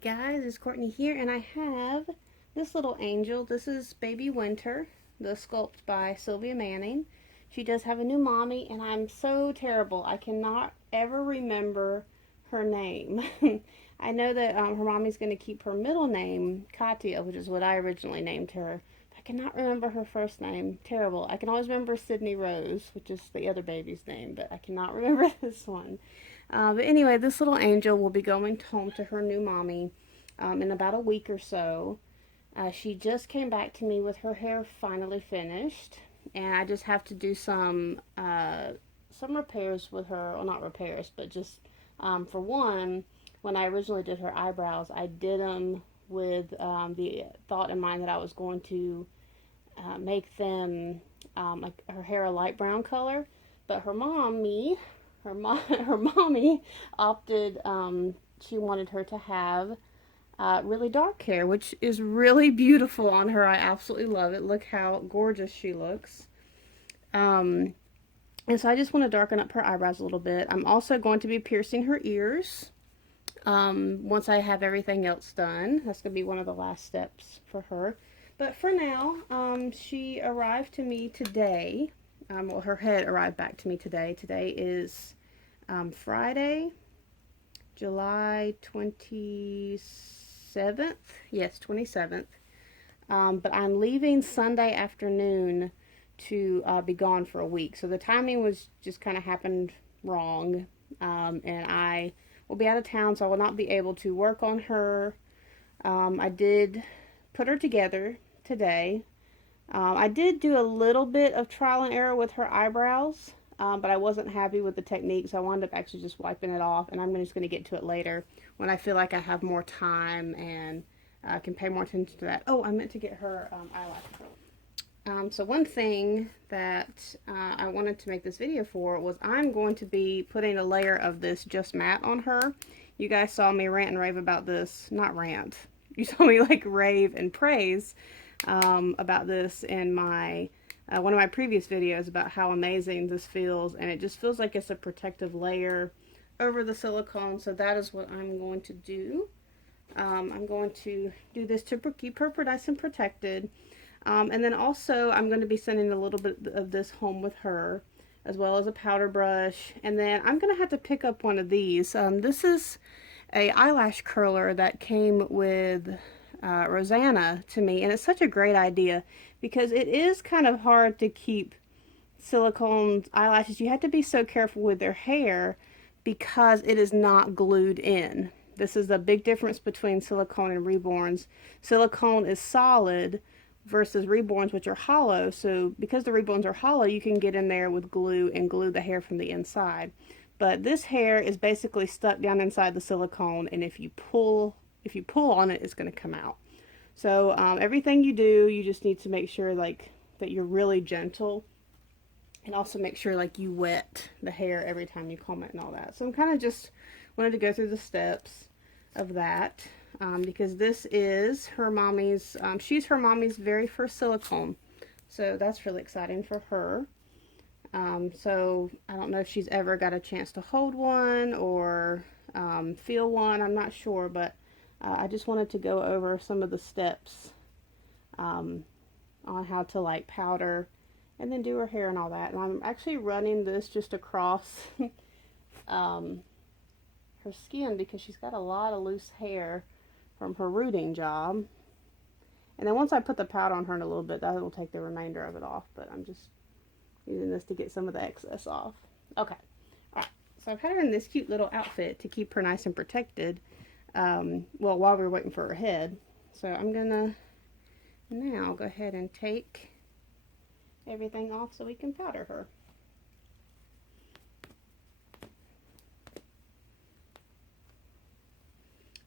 Hey guys, it's Courtney here, and I have this little angel. This is baby Wynter, the sculpt by Sylvia Manning. She does have a new mommy, and I'm so terrible. I cannot ever remember her name. I know that her mommy's going to keep her middle name, Katja, which is what I originally named her. I cannot remember her first name. Terrible. I can always remember Sydney Rose, which is the other baby's name, but I cannot remember this one. But anyway, this little angel will be going home to her new mommy in about a week or so. She just came back to me with her hair finally finished, and I just have to do some repairs with her. Well, not repairs, but just for one, when I originally did her eyebrows, I did them with the thought in mind that I was going to make them like her hair a light brown color. But her mommy opted, she wanted her to have really dark hair, which is really beautiful on her. I absolutely love it. Look how gorgeous she looks. And so I just want to darken up her eyebrows a little bit. I'm also going to be piercing her ears once I have everything else done. That's going to be one of the last steps for her. But for now, she arrived to me today. Well, her head arrived back to me today. Today is Friday, July 27th. Yes, 27th. But I'm leaving Sunday afternoon to be gone for a week. So the timing was just kind of happened wrong. And I will be out of town, so I will not be able to work on her. I did put her together today. I did do a little bit of trial and error with her eyebrows, but I wasn't happy with the technique, so I wound up actually just wiping it off, and I'm just going to get to it later when I feel like I have more time and can pay more attention to that. Oh, I meant to get her eyelash. So one thing that I wanted to make this video for was I'm going to be putting a layer of this Just Matte on her. You guys saw me rant and rave about this. Not rant. You saw me like rave and praise about this in my one of my previous videos about how amazing this feels, and it just feels like it's a protective layer over the silicone. So that is what I'm going to do. I'm going to do this to keep her nice and protected, and then also I'm going to be sending a little bit of this home with her, as well as a powder brush. And then I'm going to have to pick up one of these. This is a eyelash curler that came with Rosanna to me, and it's such a great idea because it is kind of hard to keep silicone eyelashes. You have to be so careful with their hair because it is not glued in. This is the big difference between silicone and reborns. Silicone is solid versus reborns, which are hollow. So because the reborns are hollow, you can get in there with glue and glue the hair from the inside. But this hair is basically stuck down inside the silicone, and if you pull on it, it's going to come out. So everything you do, you just need to make sure like that you're really gentle, and also make sure like you wet the hair every time you comb it and all that. So I'm kind of just wanted to go through the steps of that because this is her mommy's, she's her mommy's very first silicone. So that's really exciting for her. So I don't know if she's ever got a chance to hold one or feel one. I'm not sure, but I just wanted to go over some of the steps on how to like powder and then do her hair and all that. And I'm actually running this just across her skin because she's got a lot of loose hair from her rooting job. And then once I put the powder on her in a little bit, that will take the remainder of it off. But I'm just using this to get some of the excess off. Okay. Alright. So I've had her in this cute little outfit to keep her nice and protected. Well, while we were waiting for her head. So I'm gonna now go ahead and take everything off so we can powder her.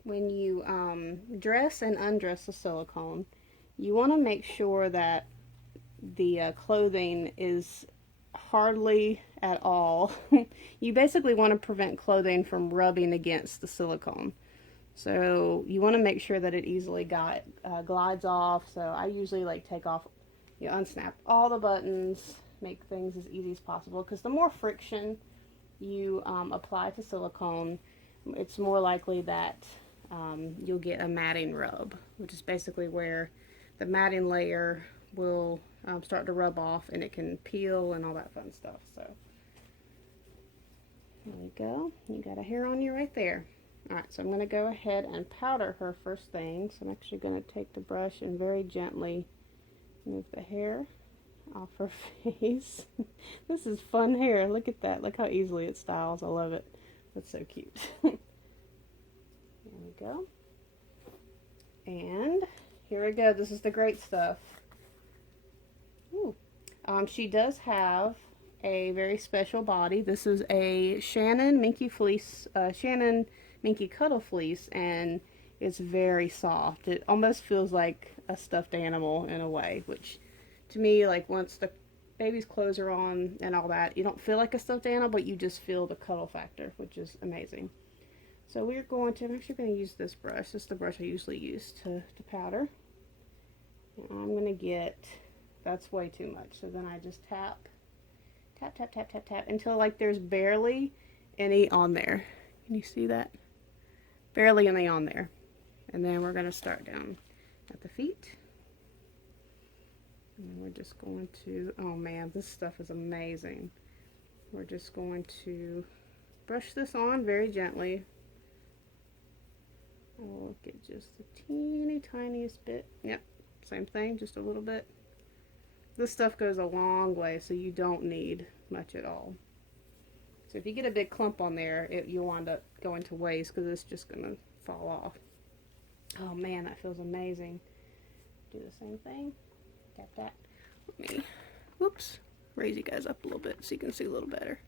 When you dress and undress the silicone, you want to make sure that the clothing is hardly at all. You basically want to prevent clothing from rubbing against the silicone. So you want to make sure that it easily glides off. So I usually like take off, unsnap all the buttons, make things as easy as possible, because the more friction you apply to silicone, it's more likely that you'll get a matting rub, which is basically where the matting layer will start to rub off and it can peel and all that fun stuff. So there we go. You got a hair on you right there. Alright, so I'm going to go ahead and powder her first thing. So I'm actually going to take the brush and very gently move the hair off her face. This is fun hair. Look at that. Look how easily it styles. I love it. That's so cute. There we go. And here we go. This is the great stuff. Ooh. She does have a very special body. This is a Shannon Minky Fleece, Shannon Minky Cuddle Fleece, and it's very soft. It almost feels like a stuffed animal in a way, which to me, like once the baby's clothes are on and all that, you don't feel like a stuffed animal, but you just feel the cuddle factor, which is amazing. So we're going to, I'm actually going to use this brush. This is the brush I usually use to powder. And I'm going to get, that's way too much. So then I just tap, tap, tap, tap, tap, tap, until like there's barely any on there. Can you see that? Barely any on there. And then we're going to start down at the feet. And we're just going to, oh man, this stuff is amazing. We're just going to brush this on very gently. I'll get just the teeny tiniest bit. Yep, same thing, just a little bit. This stuff goes a long way, so you don't need much at all. So if you get a big clump on there, you'll wind up going to waste because it's just going to fall off. Oh man, that feels amazing. Do the same thing. Tap that. Let me, whoops, raise you guys up a little bit so you can see a little better.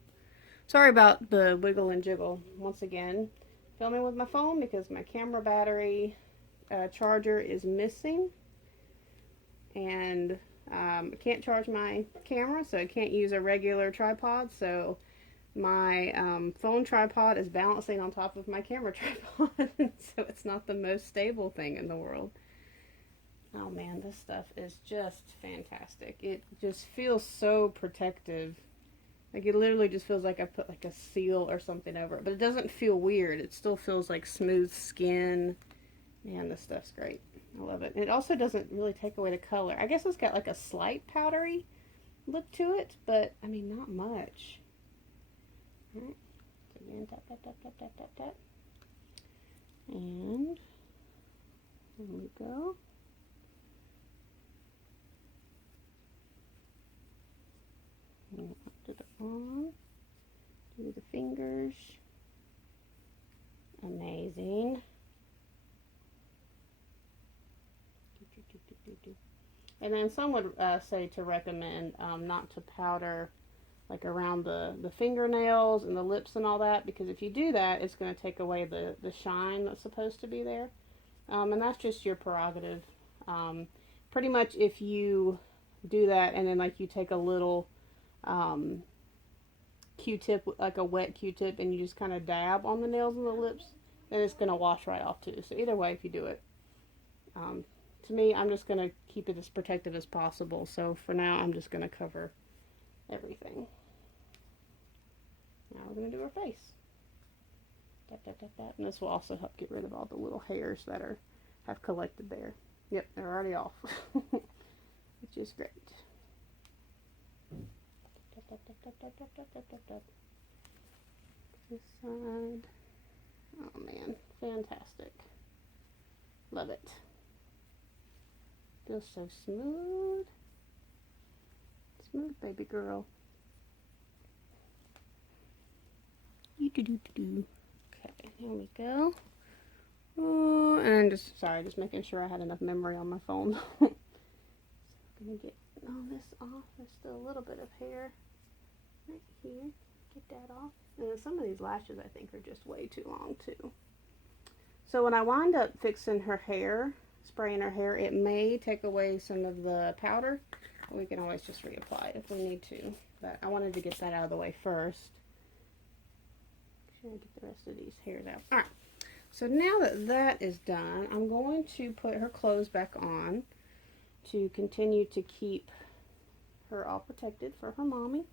Sorry about the wiggle and jiggle. Once again, filming with my phone because my camera battery charger is missing. And I can't charge my camera, so I can't use a regular tripod. So my phone tripod is balancing on top of my camera tripod. So it's not the most stable thing in the world. Oh man, this stuff is just fantastic. It just feels so protective. Like it literally just feels like I put like a seal or something over it. But it doesn't feel weird. It still feels like smooth skin. Man, this stuff's great. I love it. And it also doesn't really take away the color. I guess it's got like a slight powdery look to it, but I mean not much. Alright. So again, tap, tap, tap, tap, tap, tap, tap. And there we go. To the arm, do the fingers. Amazing. And then some would say to recommend not to powder like around the fingernails and the lips and all that, because if you do that, it's going to take away the shine that's supposed to be there. And that's just your prerogative. Pretty much if you do that and then like you take a little Q-tip, like a wet Q-tip, and you just kind of dab on the nails and the lips, then it's going to wash right off too. So either way, if you do it. To me, I'm just going to keep it as protective as possible. So for now, I'm just going to cover everything. Now we're going to do her face. Tap, tap, tap, tap. And this will also help get rid of all the little hairs that have collected there. Yep, they're already off. Which is great. Tap, tap, tap, tap, tap, tap, tap, tap, tap, tap. This side. Oh man, fantastic. Love it. Feels so smooth. Smooth, baby girl. Okay, here we go. Oh, and I'm just, sorry, just making sure I had enough memory on my phone. So I'm going to get all this off. There's still a little bit of hair right here. Get that off. And then some of these lashes I think are just way too long too. So when I wind up fixing her hair, spraying her hair, it may take away some of the powder. We can always just reapply it if we need to. But I wanted to get that out of the way first. Make sure I get the rest of these hairs out. Alright, so now that that is done, I'm going to put her clothes back on to continue to keep her all protected for her mommy.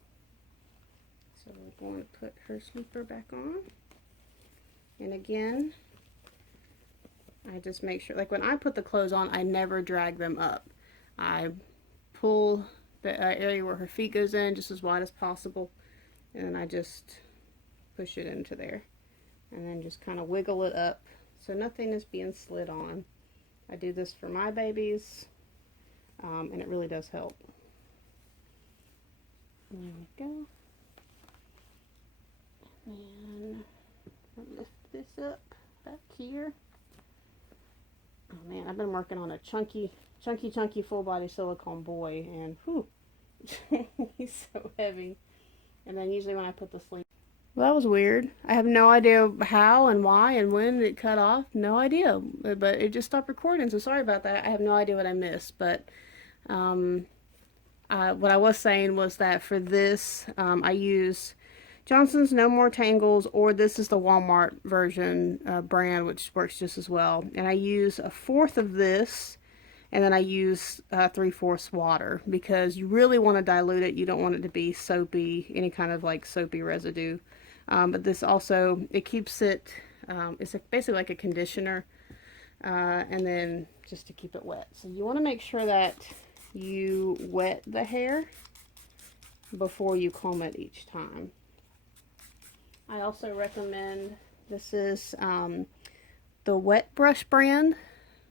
So we're going to put her sleeper back on. And again, I just make sure, like when I put the clothes on, I never drag them up. I pull the area where her feet goes in just as wide as possible, and then I just push it into there, and then just kind of wiggle it up so nothing is being slid on. I do this for my babies, and it really does help. There we go. And lift this up back here. Oh man, I've been working on a chunky full body silicone boy, and whew, he's so heavy. And then usually when I put the sleeve, well, that was weird. I have no idea how and why and when it cut off. No idea, but it just stopped recording. So sorry about that. I have no idea what I missed, but what I was saying was that for this, I use Johnson's No More Tangles, or this is the Walmart version brand, which works just as well. And I use 1/4 of this, and then I use 3/4 water, because you really want to dilute it. You don't want it to be soapy, any kind of like soapy residue. But this also, it keeps it, it's basically like a conditioner, and then just to keep it wet. So you want to make sure that you wet the hair before you comb it each time. I also recommend, this is the Wet Brush brand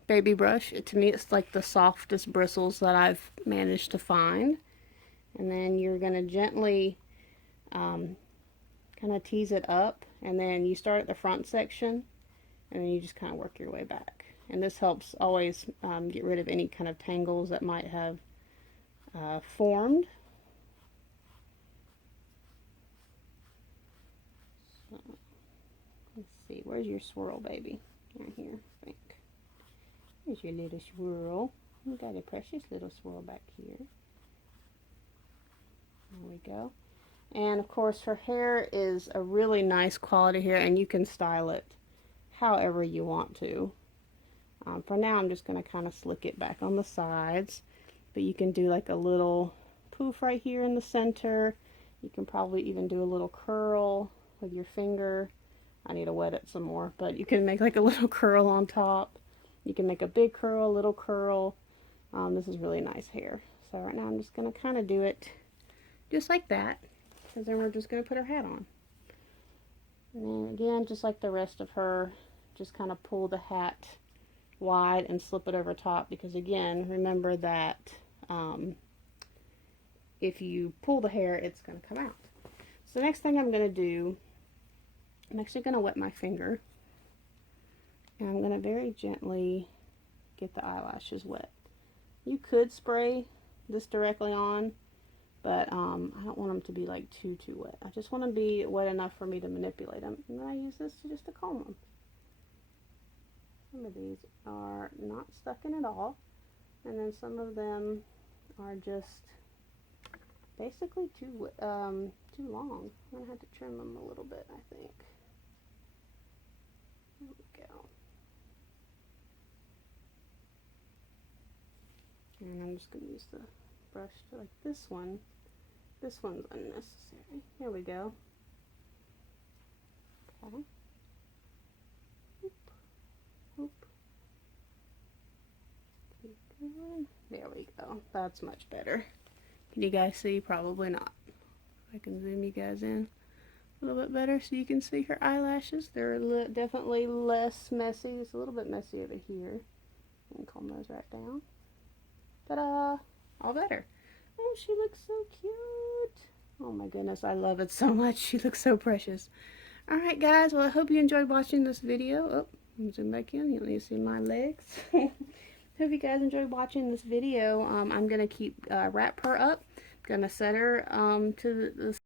baby brush. To me, it's like the softest bristles that I've managed to find. And then you're going to gently kind of tease it up, and then you start at the front section, and then you just kind of work your way back. And this helps always get rid of any kind of tangles that might have formed. So, let's see, where's your swirl, baby? Right here, I think. Here's your little swirl. You got a precious little swirl back here. There we go. And of course, her hair is a really nice quality hair, and you can style it however you want to. For now, I'm just going to kind of slick it back on the sides, but you can do like a little poof right here in the center. You can probably even do a little curl with your finger. I need to wet it some more, but you can make like a little curl on top. You can make a big curl, a little curl. This is really nice hair. So right now I'm just going to kind of do it just like that, because then we're just going to put her hat on. And then again, just like the rest of her, just kind of pull the hat wide and slip it over top, because again, remember that if you pull the hair, it's going to come out. So the next thing I'm going to do, I'm actually going to wet my finger, and I'm going to very gently get the eyelashes wet. You could spray this directly on, but I don't want them to be like too wet. I just want them to be wet enough for me to manipulate them, and then I use this just to comb them. Some of these are not stuck in at all, and then some of them are just basically too long. I'm gonna have to trim them a little bit, I think. There we go. And I'm just gonna use the brush to, like, this one. This one's unnecessary. There we go. Okay. Oop. Oop. Keep going. There we go. That's much better. Can you guys see? Probably not. I can zoom you guys in a little bit better so you can see her eyelashes. They're definitely less messy. It's a little bit messy over here. And comb those right down. Ta-da! All better. Oh, she looks so cute. Oh my goodness, I love it so much. She looks so precious. Alright guys, well I hope you enjoyed watching this video. Oh, let me zoom back in. You need to see my legs. Hope you guys enjoyed watching this video. I'm going to keep wrap her up. I'm going to set her to the